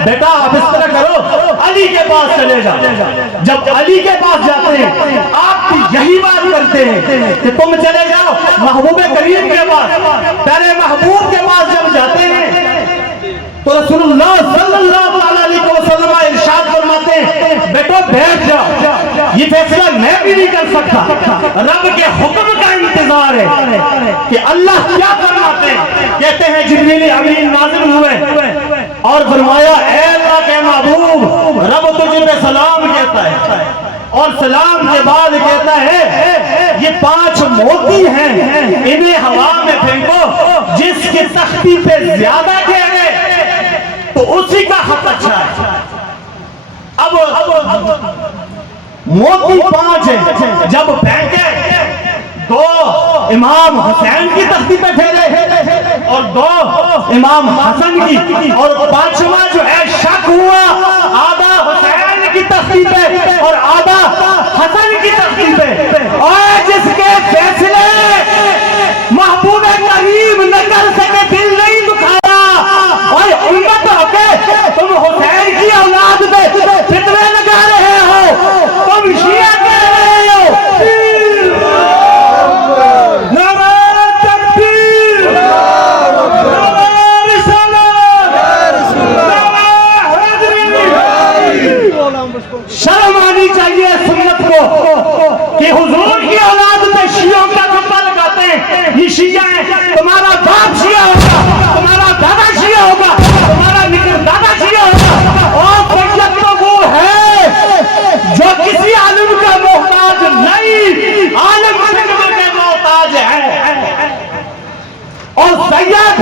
बेटा आप इस तरह करो, अली के पास चले जाओ। जब अली के पास जाते हैं आप यही बात करते हैं कि तुम चले जाओ महबूब करीम के पास। तेरे महबूब के पास जब जाते हैं तो रसूलुल्लाह सल्लल्लाहु अलैहि वसल्लम इरशाद फरमाते हैं बेटो बैठ जाओ, ये फैसला मैं भी नहीं कर सकता, रब के हुक्म का इंतजार है कि अल्लाह क्या फरमाते हैं। कहते हैं जिब्रील अमीन नाज़िल हुए और फरमाया ऐ अल्लाह के महबूब, रब तुझे पे सलाम कहता है और सलाम के बाद कहता है ये 5 मोती हैं, इन्हें हवा में फेंको, जिसकी तख्ती पे ज्यादा गहरे तो उसी का हक अच्छा है। अब मोती 5 है, जब फेंके 2 इमाम हुसैन की तख्ती पे फेरे और 2 इमाम हसन की, और 5वां जो है शक हुआ आधा हुसैन की तख्ती पे और आधा हसन की तख्ती पे। और जिसके फैसले महबूब करीम न कर सके, दिल नहीं दुखाया, और उम्मत होके तुम हुसैन की औलाद पे फितने लगा रहे हो, तुम शिया कह रहे हो। शर्म आनी चाहिए सुन्नत को कि हुजूर की औलाद पे शियों का कब्जा लगाते हैं। ये शिया है, तुम्हारा बाप शिया होगा, तुम्हारा दादा शिया होगा, तुम्हारा निकर दादा शिया होगा, और फैजत तो वो है जो किसी आलिम का मोहताज नहीं, आलिम के मोहताज है। और सैयद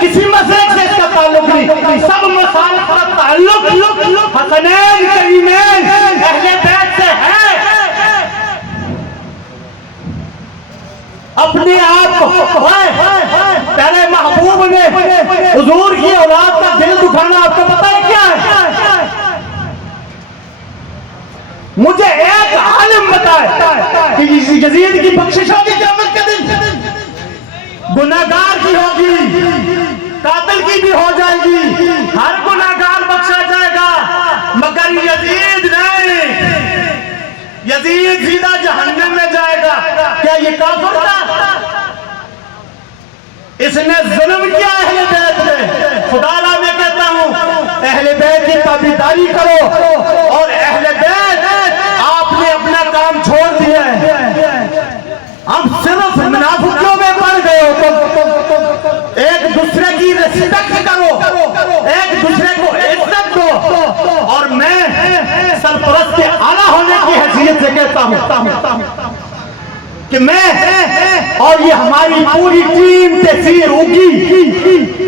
किसी मसले से इसका ताल्लुक नहीं, सब मसाइल का ताल्लुक हसनैन करीमैन अहले बैत से है। अपने आप को तेरे महबूब ने हुजूर की औलाद का दिल दुखाना आपको पता है क्या है? मुझे एक आलिम बताए कि यजीद की बख्शिश होगी क़यामत के दिन, गुनाहगार की होगी, कातिल की भी हो जाएगी, हर गुनाहगार बख्शा जाएगा, मगर यजीद नहीं, यजीद सीधा जहन्नम में जाएगा। क्या ये काफिर था? इसने जुल्म किया अहले बैत पे। खुदारा मैं कहता हूं अहले बैत की ताबीदारी करो, और अहले बैत आपने अपना काम छोड़ दिया है, हम सिर्फ मुनाफिकों में पड़ गए हो। तो एक दूसरे की रिस्पेक्ट करो, एक दूसरे को इज्जत दो, और मैं सरपरस्त आला होने की हैसियत से कहता हूं कि मैं और ये हमारी पूरी टीम तहसीर होगी,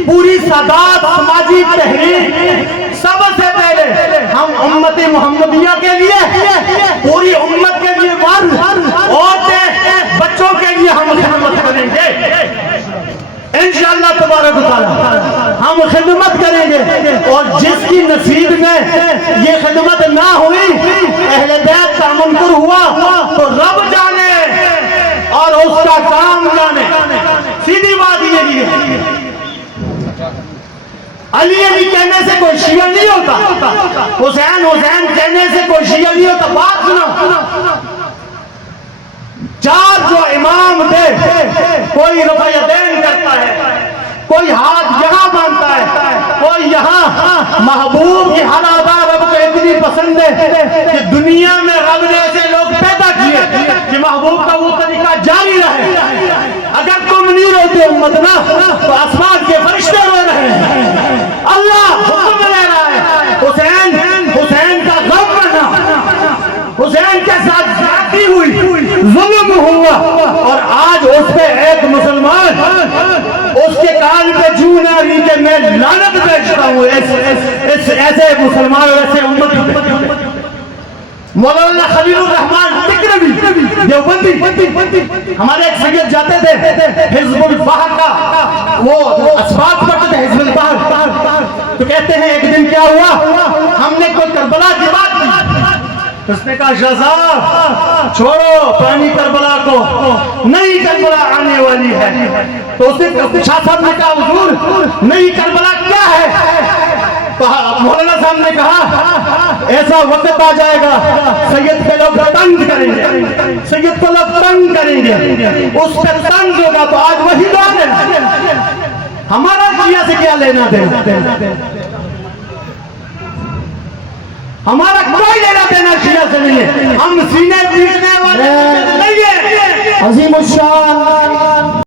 पूरी सादात समाजी तहरीक, सबसे पहले हम उम्मत मुहम्मदिया के लिए, पूरी उम्मत के लिए मर्द औरतें बच्चों के लिए हम खिदमत करेंगे इंशाअल्लाह तबारक व तआला, हम खिदमत करेंगे। और जिसकी नसीब में ये खिदमत ना हुई, अहले बैत का मुनकर हुआ, तो रब जाने और उसका काम जाने। सीधी बात यही है, अली अली कहने से कोई शिया नहीं होता, हुसैन हुसैन कहने से कोई शिया नहीं होता। बात सुनो, 4 जो इमाम थे, कोई रफ़ायदैन करता है, कोई हाथ यहाँ बांधता है, कोई यहाँ। महबूब की हर अदा रब को इतनी पसंद है कि दुनिया में रब ने ऐसे लोग पैदा किए कि महबूब का वो तरीका जारी रहे। अगर तुम नहीं रोते उम्मत ना, तो आसमान के फरिश्ते रो रहे हैं, अल्लाह हुक्म ले रहा है हुसैन हुसैन का गम करना, हुसैन के साथ ज्यादती हुई, जुल्म हुआ, और आज उस पे एक मुसलमान उसके कान पे जू ना रही कि मैं लानत भेजता हूँ ऐसे मुसलमान और ऐसे उम्मत। मौलाना खलीलुर रहमान तिकरवी देवबंदी, हमारे एक सैयद जाते थे हिज़्बुल बहर का, वो असबाब पढ़ते थे हिज़्बुल बहर, तो कहते हैं एक दिन क्या हुआ, हमने कोई करबला की बात की, उसने कहा शाह साहब छोड़ो पुरानी करबला को, नई करबला आने वाली है। तो उसने शाह साहब ने कहा हुजूर नई करबला क्या है? तो मौलाना आजम ने कहा ऐसा वक्त आ जाएगा सैयद पे लोग तंग करेंगे, सैयद को लोग तंग करेंगे, उस पर तंग होगा। तो आज वही लोग हैं, हमारा शिया से क्या लेना देना, हमारा कोई लेना देना शिया से नहीं है। हम सीने पीटने वाले नहीं है। अजीमुशान